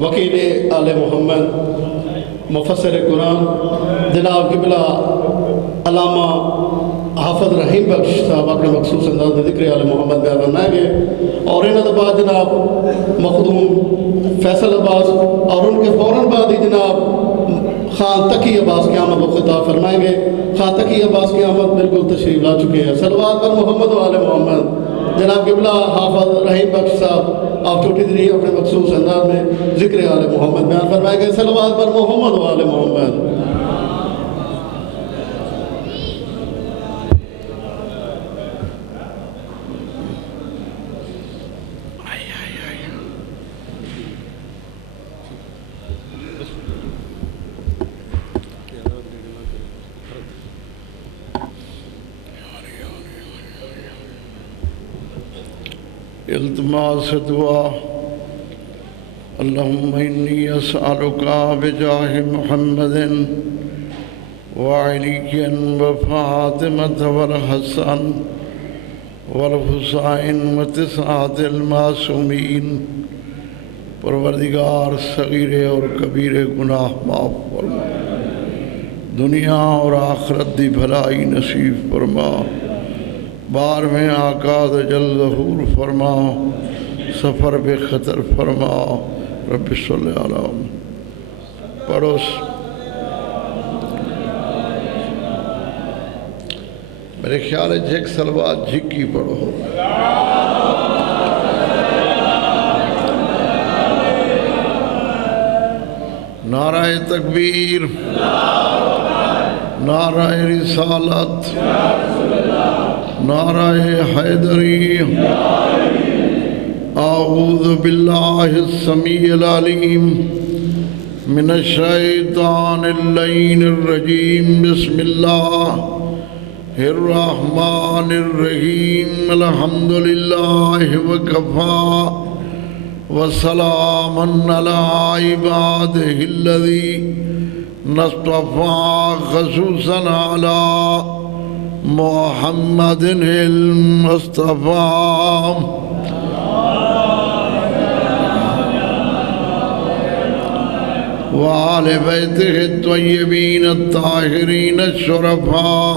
وکیل آل محمد مفسر قرآن جناب قبلہ علامہ حافظ رحیم بخش صاحب اپنے مخصوص انداز میں ذکر آل محمد بیان فرمائیں گے، اور انہوں نے بعد جناب مخدوم فیصل عباس اور ان کے فوراً بعد ہی جناب خان تقی عباس کی آمد و خطاب فرمائیں گے۔ خان تقی عباس کی آمد بالکل تشریف لا چکے ہیں۔ صلوات پر محمد و آل محمد۔ جناب قبلہ حافظ رحیم بخش صاحب آپ چھوٹی دری اپنے مخصوص انداز میں ذکر آل محمد بیان فرمائیں گے۔ صلوات پر محمد و آل محمد۔ التماس دعا اللہم انی اسألکا بجاہ محمد وعلی وفاطمة والحسن والحسین وتسعۃ المعصومین۔ پروردگار صغیر اور کبیر گناہ معاف فرما، دنیا اور آخرت دی بھلائی نصیب فرما، بار میں آقا جل ظہور فرما، سفر بے خطر فرما۔ رب صلی اللہ علیہ پڑوس میرے خیال ہے جھک سلوات جھکی پڑھو۔ نعرہ تکبیر، نعرہ رسالت، نعرہ حیدری۔ اعوذ باللہ السمیع العلیم من الشیطان اللعین الرجیم، بسم اللہ الرحمن الرحیم، الحمدللہ وکفا وسلام علی عبادہ الذین اصطفیٰ، خصوصاً علی محمد المصطفیٰ۔ وآل بیتہ الطیبین الطاہرین الشرفاء۔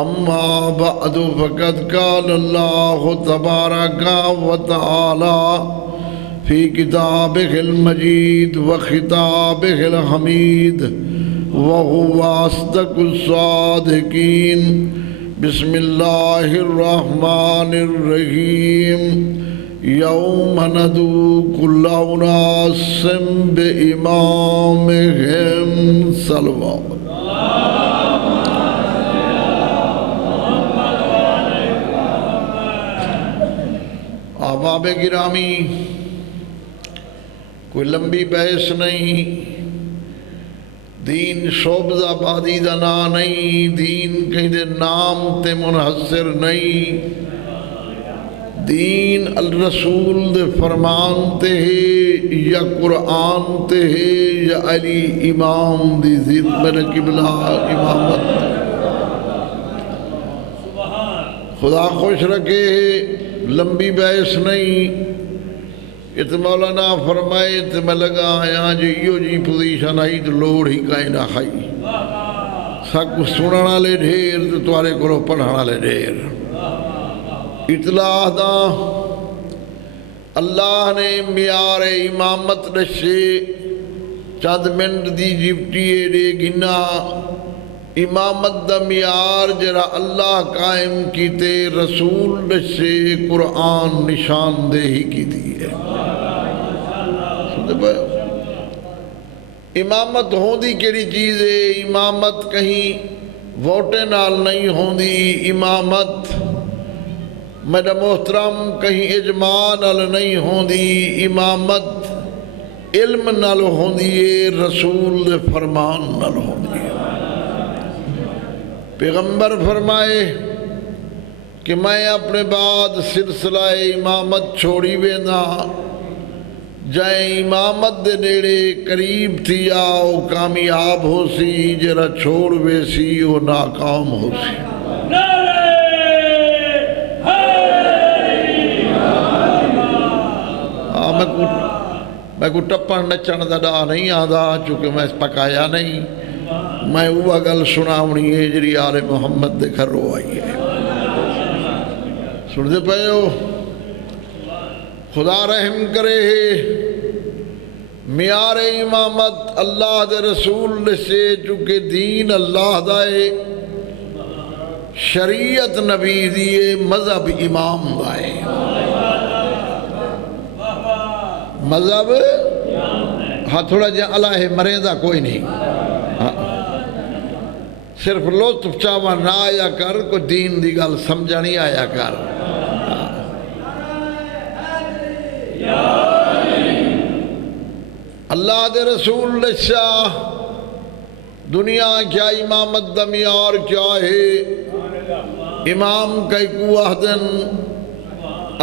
اما بعد فقد قال اللہ تبارک و تعالی فی کتابہ المجید وخطابہ الحمید وَهُوَ أَصْدَقُ الصَّادِقِينَ۔ بسم اللہ الرحمن الرحیم۔ یوم ندعو کل اناس بإمامہم۔ صلوات۔ احباب گرامی، کوئی لمبی بحث نہیں، دین شعبز آبادی دا نا نہیں، دین کہیں دے نام تے منحصر نہیں، دین الرسول دے فرمان تے ہے یا قرآن تے ہے یا علی امام دی ذات میں قبلہ امامت۔ خدا خوش رکھے، لمبی بحث نہیں۔ ات مولانا فرمائے تو میں لگا آیا جی یو جی پوزیشن آئی تو لوڑ ہی کائیں نہ خائی، سب کچھ سننا لے ڈھیر تو توارے کو پڑھانا لے ڈھیر۔ اطلاع دا اللہ نے میار امامت رشے چند منٹ دی جپٹیے دے گنا، امامت دا میار جرا اللہ قائم کیتے رسول رشے قرآن نشان دے ہی کی دی ہے۔ امامت ہوندی کیڑی چیز ہے؟ امامت کہیں ووٹے نال نہیں ہوندی، امامت میرا محترم کہیں اجماع نال نہیں ہوندی، امامت علم نال ہوندی ہے، رسول دے فرمان نال ہوندی ہے۔ پیغمبر فرمائے کہ میں اپنے بعد سلسلہ امامت چھوڑی وینا، جائیں امامت دے نیڑے قریب تھی آؤ کامیاب ہو سی، جرا چھوڑ وے سی وہ ناکام ہو سی۔ میں کو ٹپن نچن دا ڈا نہیں آدھا چونکہ میں پکایا نہیں میں وہ گل سناونی ہے جڑی آل محمد دے گھروں آئی ہے سن دے پئے ہو خدا رحم کرے معیار امامت اللہ دے رسول سے چونکہ دین اللہ دائے شریعت نبی دیے مذہب امام دائے مذہب ہاں تھوڑا جا اللہ ہے مریضہ کوئی نہیں صرف لطف چاوا نہ آیا کر کو دین دی گل سمجھا نہیں آیا کر اللہ دے رسول شاہ دنیا کیا امامت دا معیار کیا ہے امام کئی کو آہدن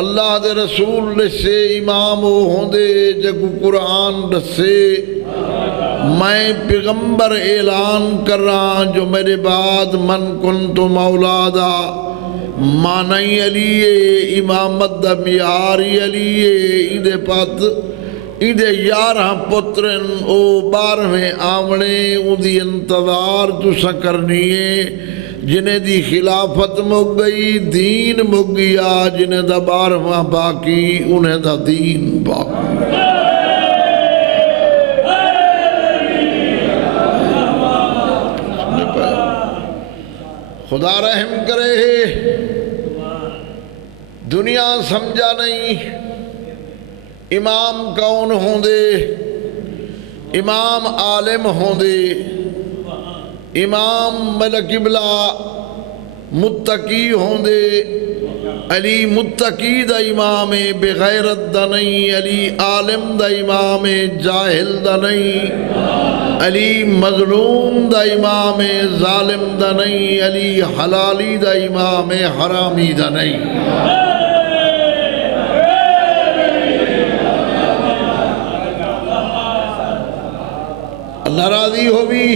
اللہ دے رسول سے امام ہوں دے جگو قرآن دسے میں پیغمبر اعلان کر رہا جو میرے بعد من کنت مولادا مانی علیہ امامت دا معیاری علیہ ایدے پت ایدے 11 پترن او 12ویں آمنے اندی انتظار تو سکرنی ہے جنہیں دی خلافت مک گئی دین مک گیا جنہیں دا 12واں باقی انہیں دا دین باقی خدا رحم کرے دنیا سمجھا نہیں امام کون ہوں دے امام عالم ہوں دے امام ملک قبلہ متقی ہوں دے علی متقی دا امام بغیرت دا نہیں علی عالم دا امام جاہل دا نہیں علی مظلوم دا امام ظالم دا نہیں علی حلالی دا امام حرامی دا نہیں اللہ راضی ہو بھی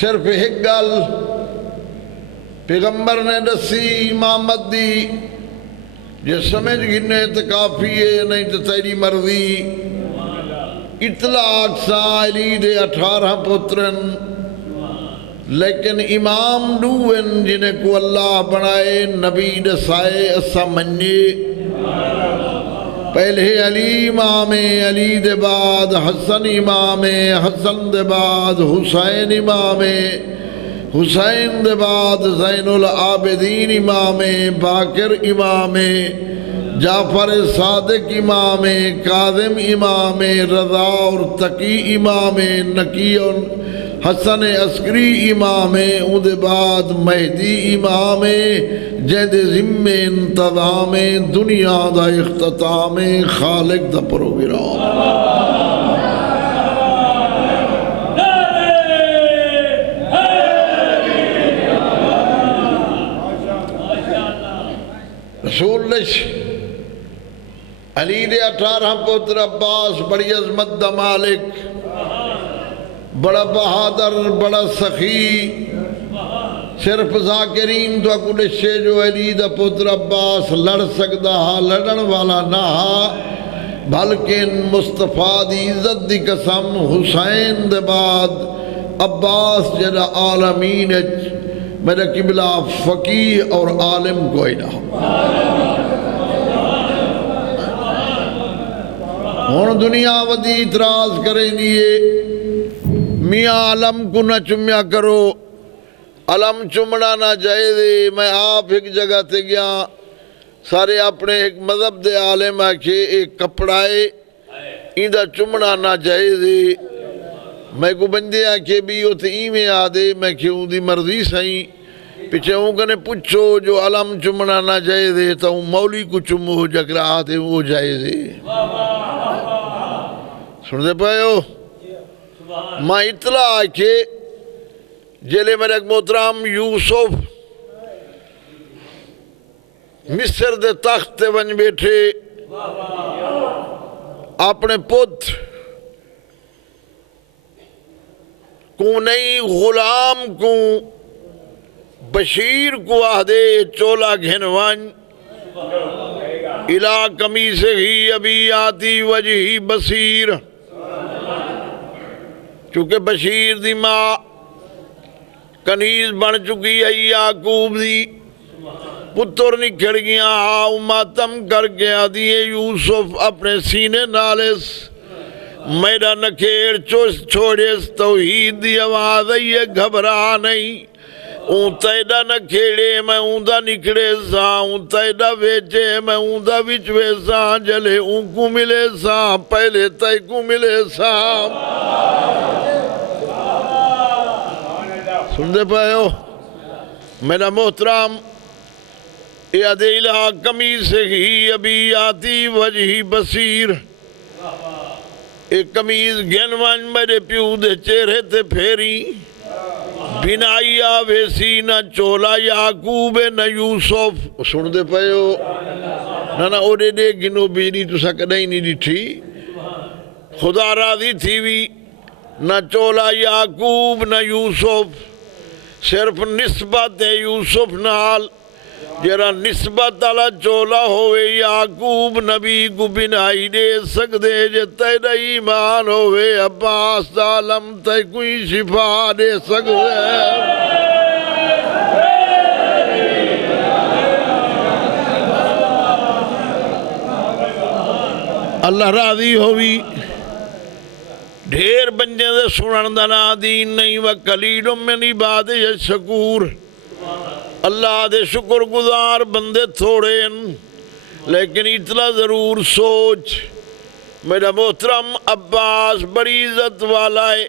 صرف ایک گل پیغمبر نے دسی امامت دی جو سمجھ گنے تو کافی ہے نہیں تو تیری مرضی اطلاق سا علی دے 18 پترن لیکن امام دون جنہیں کو اللہ بنائے نبی دسائے اسا منجے پہلے علی امام علی دے بعد حسن امام حسن دے بعد حسین امام حسین دے بعد زین العابدین امام باقر امام جعفر صادق امام کاظم امام رضا اور تقی امام نقی حسن عسکری امام اون دے بعد مہدی امام جہد ذمہ انتظام دنیا دا اختتام خالق دا پروگرام رسول لش علی دے 18 پتر عباس بڑی عظمت دا مالک بڑا بہادر بڑا سخی صرف ذاکرین تو اکو لشے جو علی دا پتر عباس لڑ سکتا ہا لڑن والا نہ ہا بلکہ مصطفیٰ دی عزت دی قسم حسین دے بعد عباس جڑا عالمین میرا قبلہ فقیہ اور عالم کوئی نہ ہون دنیا ودی اعتراض کریں دیئے میاں علم کو نہ چمیا کرو علم چمڑا نہ جائے دے میں آپ ایک جگہ تے گیا سارے اپنے ایک مذہب دے عالم آکھے ایک کپڑائے ایندہ چمڑا نہ جائے دے میں کو بندے آکھے بھی وہ تے ایمیں آدے میں کیوں دی مرضی سائیں پیچھے ہوں کنے پچھو جو علم چمڑا نہ جائے دے تو مولی کو چمو جگ رہا تھے وہ جائے دے سن دے پائے ہو ماں اطلاع آکے جیلے میرے ایک محترم یوسف مصر دے تخت ون بیٹھے اپنے پت کو نئی غلام کو بشیر کو آدھے چولا گھنوان الا قمیصہ ابیاتی وجہی بصیر، چونکہ بشیر دی ماں کنیز بن چکی ہے یعقوب دی، پتر نکھڑ گیا ماتم کر گیا دیے یوسف اپنے سینے نالس میرا نکھیڑ چھوڑیس توحید دی آواز ہے گھبرا نہیں، اون تیڑا نکھیڑے میں اون دا نکھڑے ساں، اون تیڑا ویچے میں اون دا وچوے ساں، جلے اون کو ملے ساں پہلے تے کو ملے ساں۔ سن دے پائے ہو میرا محترام، یاد الہ قمیصہ ابیاتی وجہی بصیر، ایک قمیض گھنوان میرے پیو دے چہرے تے پھیری، بینائی آویسی نہ چولا یعقوب نہ یوسف۔ سن دے پائے ہو نہ اوڑے دے گنو بیری تو سکڑائی نہیں ڈٹھی، خدا راضی تھی وی نہ چولا یعقوب نہ یوسف، صرف نسبت یوسف نال، جرا نسبت علا چولا ہوئے یعقوب نبی کو بنائی دے سکدے، جے تیرا ایمان ہوئے عباس عالم تے کوئی شفا دے سکدے۔ اللہ راضی ہوئی، ڈھیر بنجے دے سنن دنا دین نہیں، وقلیل من عباد الشکور، اللہ دے شکر گزار بندے تھوڑے ہیں، لیکن اتنا ضرور سوچ میرا محترم عباس بڑی عزت والا ہے،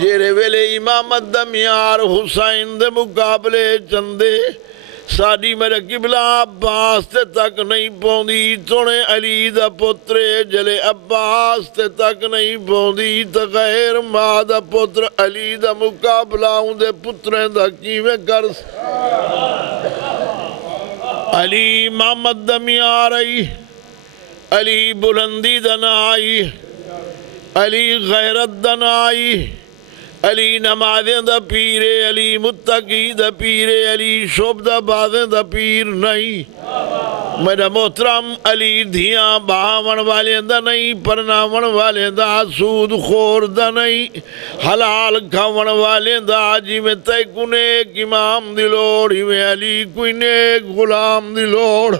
جیرے ویلے امامت دا معیار حسین دے مقابلے چندے، ساڑی میرا قبلہ عباس تے تک نہیں پوندی، تونے علی دا پترے جلے عباس تے تک نہیں پوندی، تا غیر ماں دا پتر علی دا مقابلہ ہوں دے پتریں دا کیویں کر علی محمد دا معیار آئی، علی بلندی دا نائی، علی غیرت دا نائی، علی نمازیں دا پیرے، علی متقی دا پیرے، علی شب دا بازیں دا پیر نہیں، میرا محترم علی دھیاں بہاون والے دا نہیں، پرناون والے دا، سود خور دا نہیں، حلال کھاون والے دا، جی میں تے کو نیک امام دی لوڑ، ہی میں علی کوئی نیک غلام دی لوڑ۔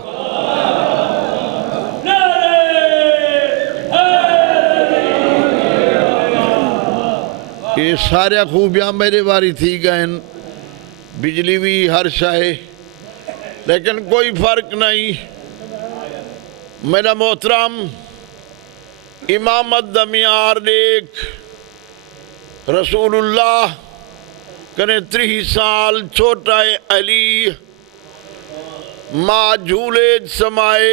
یہ سارے خوبیاں میرے باری تھی گئیں، بجلی بھی ہر شاہے، لیکن کوئی فرق نہیں، میرا محترم امامت دا معیار دیکھ، رسول اللہ کنے 30 سال چھوٹا ہے علی، ماں جھولے سمائے،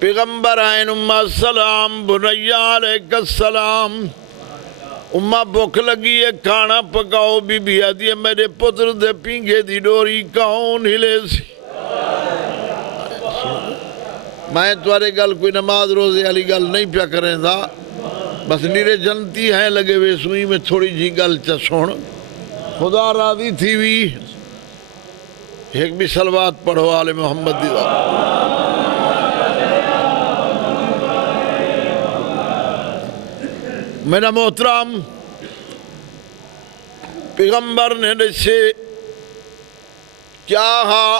پیغمبر آئین امہ السلام بنیہ علیہ السلام، امہ بھوک لگی ہے کھانا پکاؤ، بی بی آدھی ہے میرے پتر دے پینگے دی ڈوری کون ہلے سی۔ میں توارے گل کوئی نماز روزے علی گل نہیں پیا کریں تھا، بس نیرے جنتی ہیں لگے وے سوئی میں تھوڑی جی گل چسون، خدا راضی تھی وی ایک بھی صلوات پڑھو آل محمد دی دا۔ میرا محترم پیغمبر نے دشے کیا ہا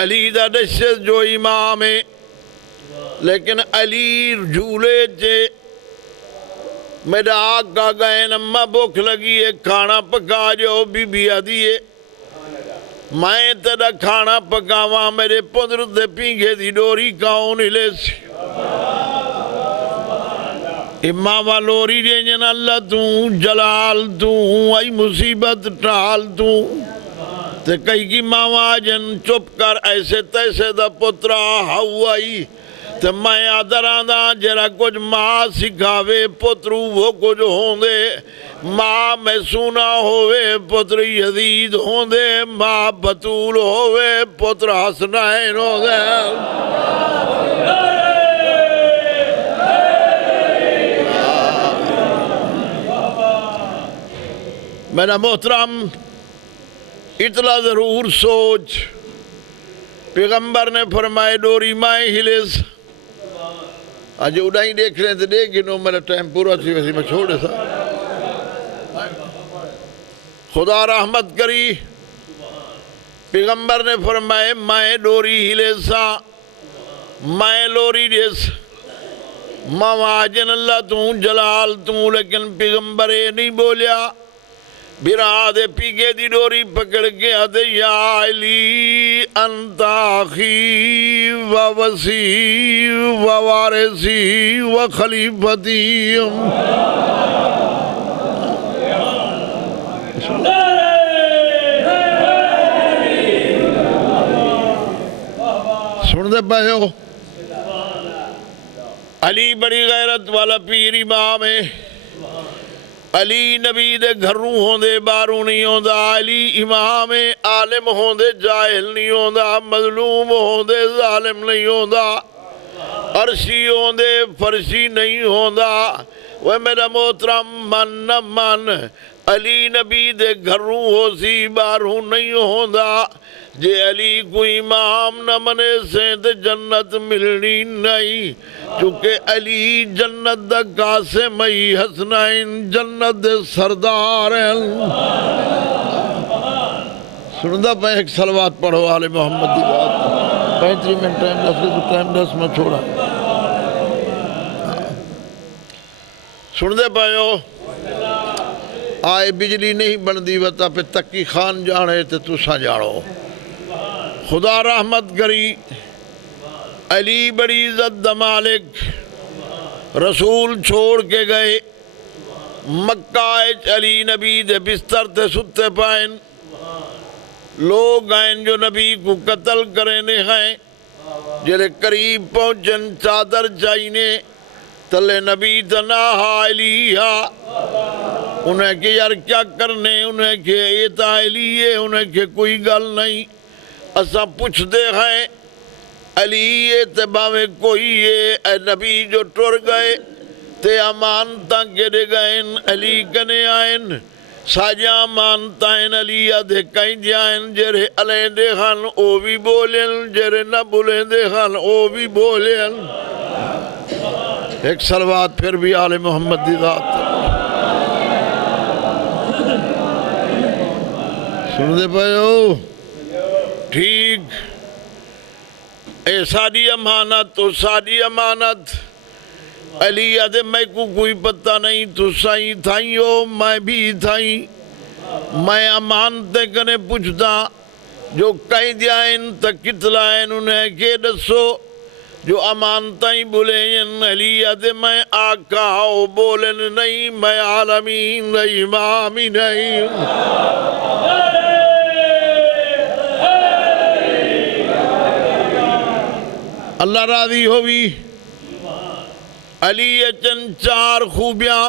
علی دا دشے جو امام ہے، لیکن علی جھولے جے میرا آقا گئے نمہ بھوک لگی ہے کھانا پکا جو، بی بی آدھی ہے میں تیرا کھانا پکاواں، میرے پدر دے پینگے دی ڈوری کون ہلے سی۔ امام والوری دینجن اللہ توں جلال توں آئی مصیبت ٹال توں، تے کئی کی ماما جن چپ کر ایسے تیسے دا پترا ہوائی، تے میں آدھران دا جرا کچھ ماں سکھاوے پترو وہ کچھ ہوندے، ماں میں سونا ہوئے پتر یزید ہوندے، ماں بطول ہوئے پتر حسنین ہوندے۔ میرا محترم اطلاع ضرور سوچ پیغمبر نے فرمائے ڈوری مائیں ہلیس آج اڑائیں دیکھ رہے ہیں تو دیکھ گنو میرا ٹائم پورا تھی ویسے میں چھوڑے تھا خدا رحمت کری پیغمبر نے فرمائے مائیں ڈوری ہلیسا مائیں لوری دیس مواجن اللہ تو جلال تو لیکن پیغمبرے نہیں بولیا برا دے پیگے دی ڈوری پکڑ کے آدھے یا علی انت آخی و وسی و وارثی و خلیفتی سن دے پائے ہو علی بڑی غیرت والا پیر امام ہے علی نبی دے گھروں ہوندے باروں نہیں ہوندا علی امام عالم ہوندے جاہل نہیں ہوندا مظلوم ہوندے ظالم نہیں ہوندا عرشی ہوندے فرشی نہیں ہوندا وہ میرا محترم من نہ من علی نبی دے گھروں ہو سی باروں نہیں ہوندا جے علی کو امام نہ منے سے تے جنت ملنی نہیں چونکہ علی جنت دا قاسم حسنین جنت دے سردار ہیں سندہ پہ ایک صلوات پڑھو آل محمد دی بات 35 منٹ ٹائم 10 تو ٹائم 10 میں چھوڑا سندے پہو آئے بجلی نہیں بندی وطا پہ تکی خان جانے تے تسا جاڑو خدا رحمت کری علی بڑی عزت دا مالک رسول چھوڑ کے گئے مکہ علی نبی دے بستر تے ستے پائیں لوگ آئیں جو نبی کو قتل کرنے ہیں جلے قریب پہنچن چادر چاہینے تلے نبی تناہا علیہا انہیں کہ یار کیا کرنے انہیں کہ ایتا علی ہے انہیں کہ کوئی گل نہیں اسا پوچھ دے ہیں علی اتباع میں کوئی ہے اے نبی جو ٹر گئے تے امانتاں گرے گئیں علی کنے آئیں ساجا امانتائیں علی آدھے کہیں جائیں جرے علیہ دے خان او بھی بولیں جرے نہ بولیں دے خان او بھی بولیں ایک صلوات پھر بھی آل محمد دی ذات سن دے پائے ہو ٹھیک اے ساری امانت تو ساری امانت علی آدھے میں کو کوئی پتہ نہیں تو سائیں تھائیں ہو میں بھی تھائیں میں امانتے کنے پوچھتا جو کہیں جائیں تک کتلائیں انہیں کہ دسو جو امانتائیں بولیں علی آدھے میں آقا ہو بولن نہیں میں عالمین امامی نہیں اللہ راضی ہوئی علی چند چار خوبیاں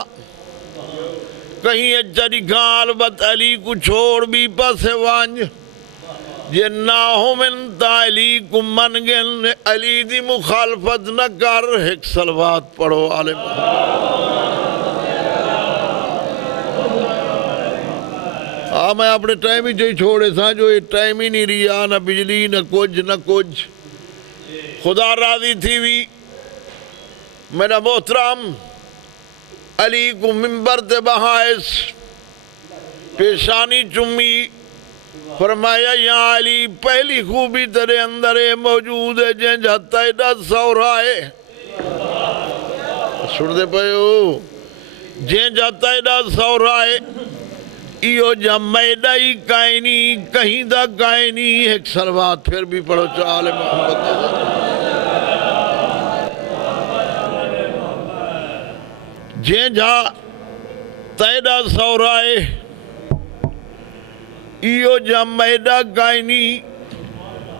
کہیں اچھا دکھال بت علی کو چھوڑ بھی پاسے وانج یہ ناہو من تا علی کو من گن علی دی مخالفت نہ کر ایک صلوات پڑھو آل میں اپنے ٹائم ہی جو چھوڑے تھا جو یہ ٹائم ہی نہیں رہا نہ بجلی نہ کچھ خدا راضی تھی بھی میرا محترم علی کو منبر تے بہائش پیشانی چمی فرمایا یا علی پہلی خوبی تیرے اندر موجود ہے جن جاتا ہے دا سورائے سن دے پہے ہو جن جاتا ہے دا سورائے ایو جمیدہ ہی کائنی کہیں دا کائنی ایک صلوات پھر بھی پڑھو چاہل محمد جن جا تیدہ سورائے ایو جمیدہ کائنی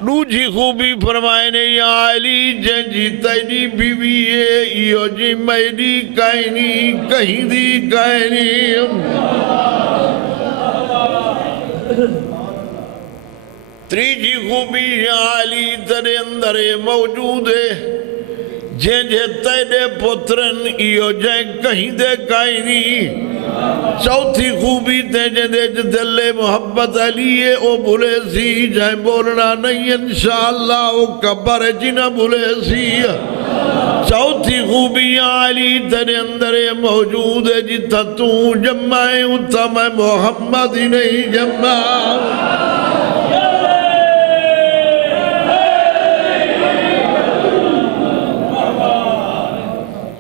دوجی خوبی فرمائنے یا علی جن جی تیدی بیوی ہے ایو جمیدی کائنی کہیں دی کائنی تریجی خوبی یا علی تیرے اندر موجود ہے جن جے تیدے پترن ایو جن کہیں دے کائنی چوتھی خوبی تے جدے دل محبت علی ہے او بھولے سی جائے بولنا نہیں انشاءاللہ او کبر جنہ بھولے سی چوتھی خوبیاں علی تیرے اندر موجود ہے جتا تو جمعے اتھا میں محمد ہی نہیں جمع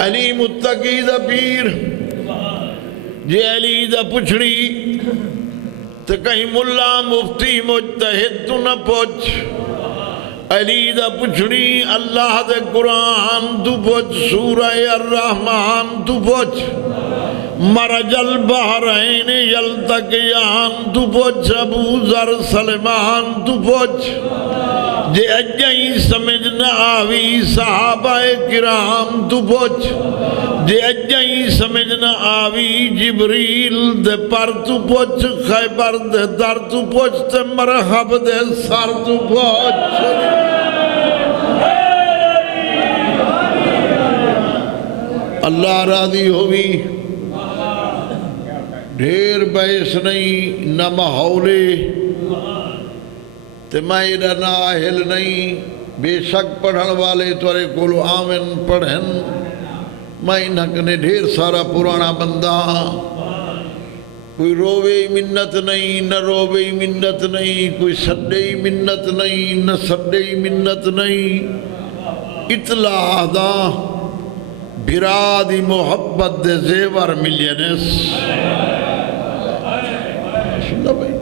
علی متقی دا پیر جے علی دا پچھڑی تو کہیں ملا مفتی مجتہد تو نہ پوچھ علی دا پچھڑی اللہ دے قرآن تو پوچھ سورہ الرحمن تو پوچھ مرج البحرین یلتقیان تو پوچھ ابو ذر سلمان تو پوچھ جے اجائی سمجھ نہ آوی صحابہ کرام تو پوچھ جے اجائی سمجھ نہ آوی جبریل دے پر تو پوچھ خیبر دے در تو پوچھ تے مرحب دے سر تو پوچھ اللہ راضی ہوئی ڈھیر بحث نہیں نہ ماحولے تے میں ایڈا نااہل نہیں بے شک پڑھن والے تورے کولو آمن پڑھن میں نکنے ڈھیر سارا پرانا بندہ کوئی روے منت نہیں نہ روے منت نہیں کوئی سڈے منت نہیں نہ سڈے منت نہیں اطلاع دا برادی محبت دے زیور ملینس سننا بھائی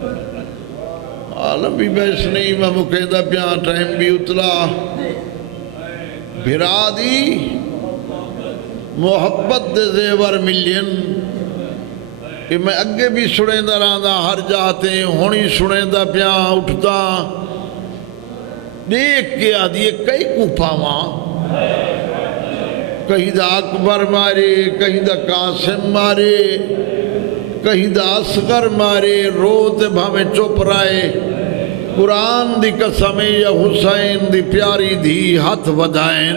عالم بھی بحث نہیں میں مقیدہ پیان ٹائم بھی اتلا برادی محبت دے زیور ملین کہ میں اگے بھی سنے دا راندہ ہر جاتے ہونی سنے دا پیان اٹھتا دیکھ کے آدھیے کئی کو پاواں کہیں دا اکبر مارے کہیں دا قاسم مارے کہیں دا اصغر مارے روتے بھامیں چپ رائے قرآن دی قسم یا حسین دی پیاری دی ہاتھ ودائیں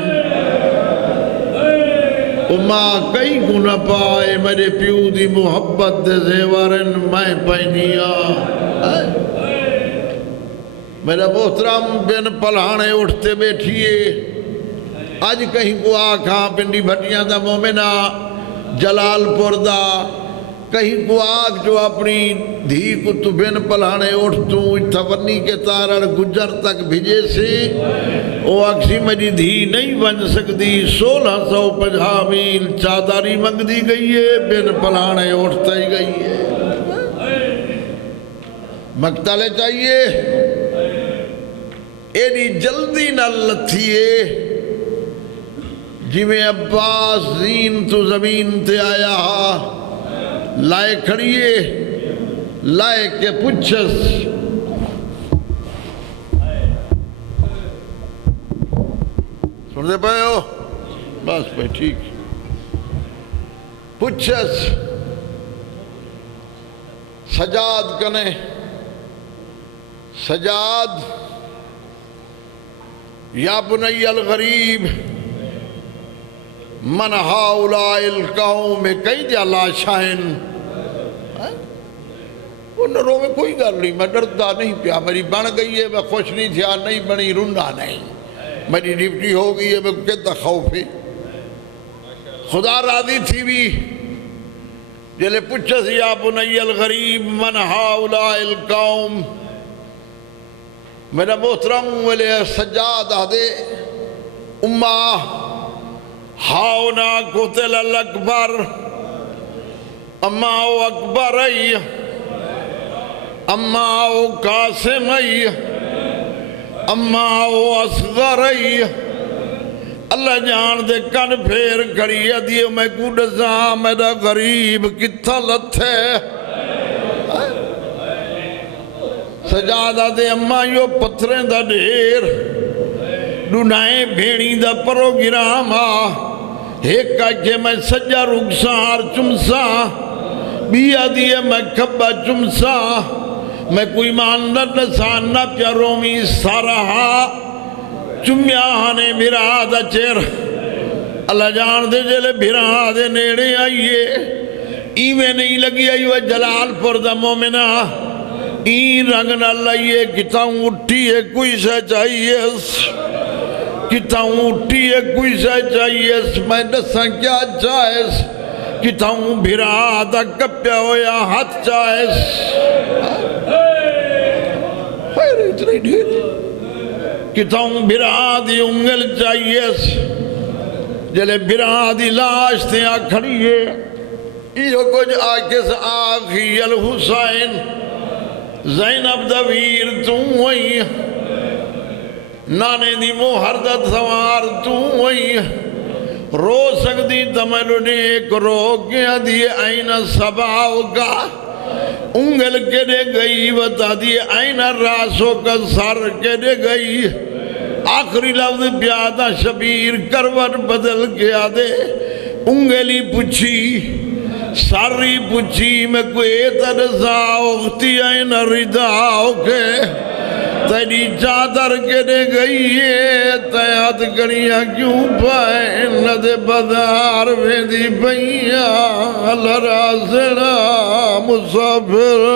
ماں کئی گناہ پائے میرے پیو دی محبت دے زیورن میں پہنیا میرا محترم بن پلہانے اٹھتے بیٹھئے آج کہیں کو آکھاں پنڈی بھٹیاں دا مومنہ جلال پور دا کہیں کو آگ جو اپنی دھی کو تو بین پلہانے اٹھتوں اتھونی کے تارڑ گجر تک بھیجے سے وہ اکسی میری دھی نہیں بن سکتی 1650 میل چاداری منگ دی گئی ہے بین پلہانے اٹھتا ہی گئی ہے مقتلے چاہیے ایڈی جلدی نہ لتھیے جی میں عباس زین تو زمین تے آیا ہا لائے کھڑیے لائے کے پچھس سن دے پائے ہو بس پہ ٹھیک پچھس سجاد کنے سجاد یا بنی الغریب من ہاؤلائی القوم میں کئی دیا لاشائن ان رو میں کوئی گل نہیں میں ڈردا نہیں پیا میری بن گئی ہے میں خوش نہیں تھیا نہیں بنی رنڈا نہیں میری ڈیوٹی ہو گئی ہے میں کتا خوف ہے خدا راضی تھی بھی جلے پچھس یا بنی الغریب من ہاؤلائی القوم میرا محترم ولی سجاد آدھے امہ ہاؤنا قتل الاکبر اما او اکبر ای اما او قاسم ای اما او اصغر ای اللہ جان دے کن پھیر کھڑی دیئے میں کو ڈزاں میرا غریب کتھا لتھے سجادہ دے اما یو پتھریں دا ڈھیر ڈونائیں بھیڑی دا پروگرام ایک کہ میں سجا رخسار چمسا بیا دیئے میں کھبا چمسا میں کوئی مان نہ نسان نہ پیارومی سارہا چمیانے بھرا دا چیر اللہ جان دے جلے بھرا دے نیڑے آئیے ایویں نہیں لگی ایوہ جلال پر دا مومنہ این رنگ نہ لائیے کتاؤں اٹھیے کوئی سے چاہیے کتاؤں اٹھیے کوئی سے چاہیے میں دساں کیا چاہیے کتاؤں بھرا دا کپیا ہویا ہاتھ چاہیے خیر اتنی ڈھیر کتاؤں بھرا دی انگل چاہیے جلے بھرا دی لاش تیاں کھڑیے یہ کچھ آکس آخی الحسین زینب دویر تو وہی نانے دی محردت سوار تو وہی رو سکتی تمہلو نے ایک رو کیا دیئے آئینہ سباؤ کا انگل کے دے گئی بتا دیئے آئینہ راسوں کا سر کے دے گئی آخری لفظ پیادہ شبیر کروٹ بدل گیا دے انگلی پچھی ساری پچھی میں کوئی ترزاؤ اختی آئین رداؤ کے تیری چادر کے دے گئی ہے تیاد کریاں کیوں پائے ند بدار ویدی بھئیاں لرازنا مسافر